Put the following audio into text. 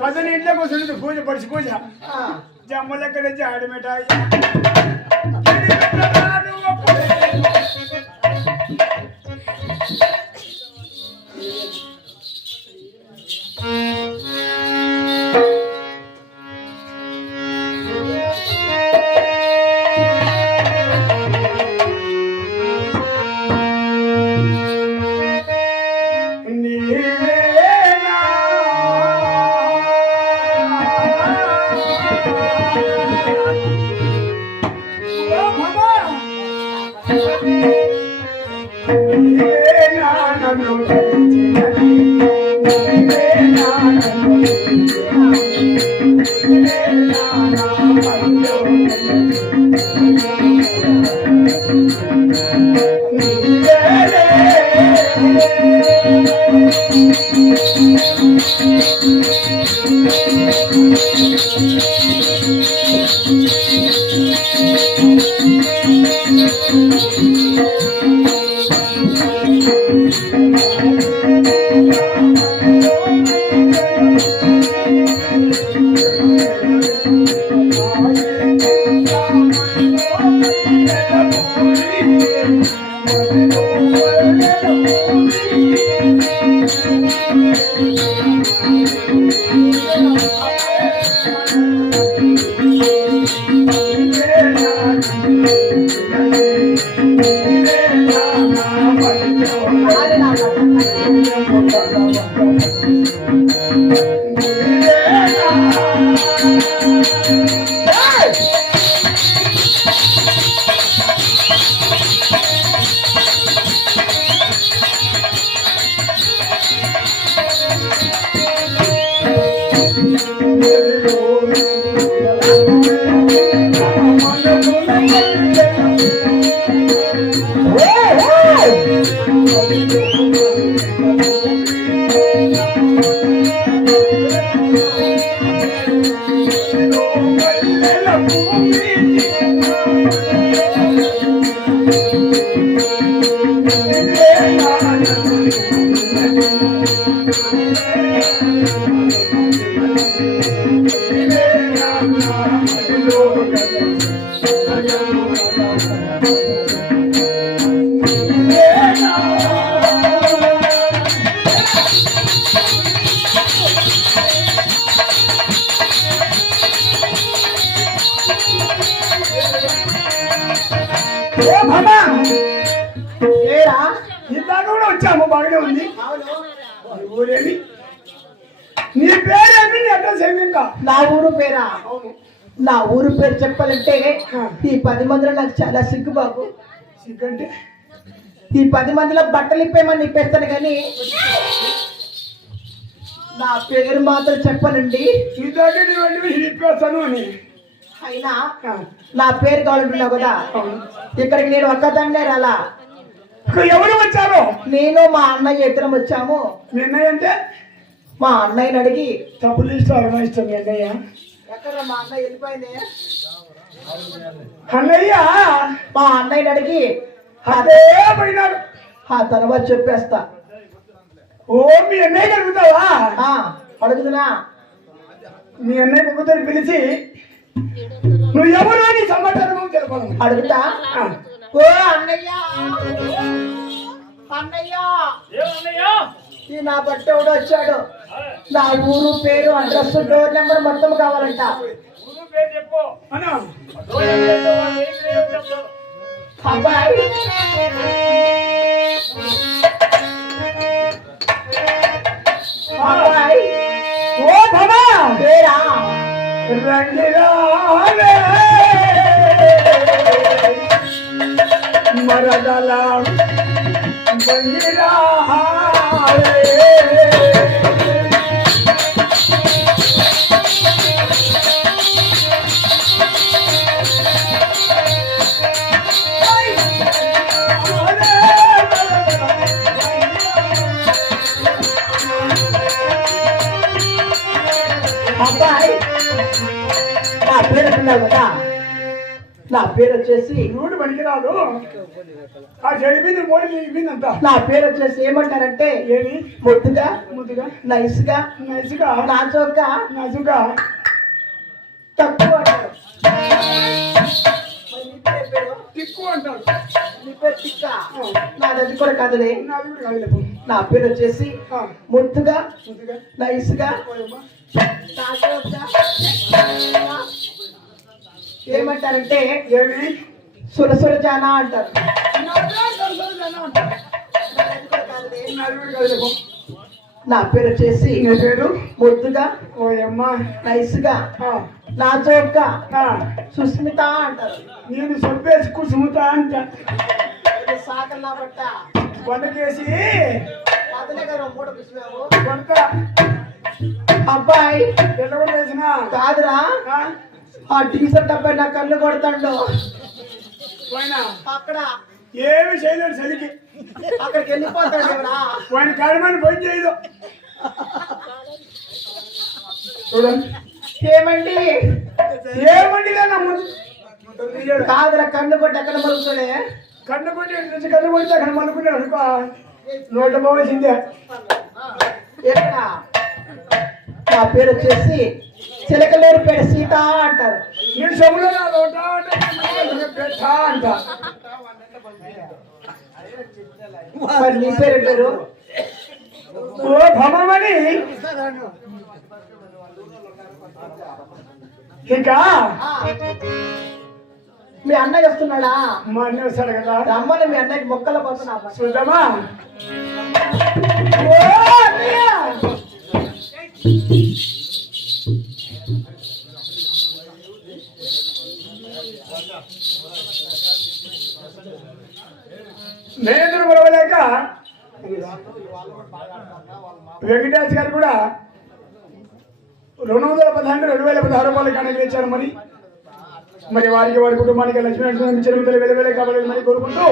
పదని ఇంట్లో కూర్చుంది పూజ పడిచి పూజ జమ్మలెక్కడ ఆడమిఠాయి వచ్చాము బాగానే ఉంది. ఊరేమి నీ పేరేమి నీ అడ్రస్ ఏమి? నా ఊరు పేరా? నా ఊరు పేరు చెప్పాలంటే ఈ 10 మందిలో నాకు చాలా సిగ్గు బాబు. సిగ్గు అంటే ఈ 10 మందిలో బట్టలు ఇప్పేమని ఇప్పేస్తాను కానీ నా పేరు మాత్రం చెప్పనండి. ఇప్పేస్తాను అని అయినా నా పేరు కావాలంటున్నావు కదా, ఇక్కడికి నేను ఒక్కదాన్నే రాలా. ఎవరు వచ్చారు? నేను మా అన్నయ్య ఇద్దరం వచ్చాము. మీ అన్నయ్య అంటే? మా అన్నయ్యని అడిగి తప్పులు ఇష్టం ఇష్టం. మీ అన్నయ్య ఎక్కడ? మా అన్నయ్య వెళ్ళిపోయింది. అన్నయ్య మా అన్నయ్యని అడిగి అదే పోయినాడు. ఆ తర్వాత చెప్పేస్తా. ఓ మీ అన్నయ్య అడుగుతావా? అడుగుతున్నా. మీ అన్నయ్య కుక్కతో పిలిచి నువ్వు ఎవరు అని సమాచారం తెలపాలి. అడుగుతా. ఓ అన్నయ్య, అన్నయ్య ఈ నా బట్ట ఎవడు వచ్చాడు? నా ఊరు పేరు అడ్రస్ డోర్ నెంబర్ మొత్తం కావాలంట. అబ్బాయి అబ్బాయి ఓ బాబా పేరా రంగిరాలే మరదల బంగిరాలే అబ్బాయి నా పేరు అంటున్నావు కదా, నా పేరు వచ్చేసి నూటి పనికిరాదు. ఆ చెడిపోయింది మోడీ ఇవ్విందంతా. నా పేరు వచ్చేసి ఏమంటారంటే ఏమి ముద్దుగా ముద్దుగా నైస్గా నైస్గా నాచోక నసుగా తక్కువ అంటారు. మరి నీ పేరు ఏం పేరు? తిక్కు అంటారు. నీ పేరు తిక్క. నాది కూడా కదలే. నాది కూడా కాదులేపు. నా పేరు వచ్చేసి ముద్దుగా ముద్దుగా నైస్గా ఓయమ్మా. నాచోక ఏమంటారంటే ఏమి సురసుర జానా అంటారు. నాది కూడా కాదులేపు. నా పేరు వచ్చేసి నీ పేరు ముద్దుగా ఓయమ్మా. నైస్గా ఆ, నాచోక ఆ, సుస్మిత అంటారు. నేను సొప్పేసి కూర్చుంటా అంట. సాకల్లా బట్ట వంటకేసి అతనే కదా మూట పిసినావు. వంట అబ్బాయి ఎట్లా కూడా వేసిన కాదురా ఆ టీషర్ట్ అబ్బాయి నా కళ్ళు కొడతాడు. పోయినా అక్కడ ఏమి చేయలేడు చలికి. అక్కడికి వెళ్ళిపోతాడు ఎవరా. వాడిని కాడమని పోయి చేయదు. చూడండి ఏమండి ఏమండి నా ముందు కాదురా కళ్ళు కొట్టి ఎక్కడ మలుగుతాడే. కన్ను కొట్టి నుంచి కన్ను కొడితే అక్కడ మనుకున్నాడు అనుకో నోట పోవాల్సిందే. ఎక్కడ నా పేరు వచ్చేసి చిలకలేరు పేరు సీత అంటారు. నేను సొమ్ములో నా నోట పెట్ట అంట. మరి నీ పేరు పేరు ఓ భమమని ఇంకా మీ అన్నయ్య వస్తున్నాడా? మా అన్న వస్తాడు కదా రమ్మని మీ అన్నయ్యకి మొక్కల కోసం చూద్దామా. ఓ అన్నయ్య. నేను మరవలేక వెంకటేష్ గారు కూడా 216 2016 రూపాయలు కనెక్ట్ ఇచ్చారు. మరి వారికి వారి కుటుంబానికి లక్ష్మీ నరసింహ వెలువెలే కావాలని మరి కోరుకుంటూ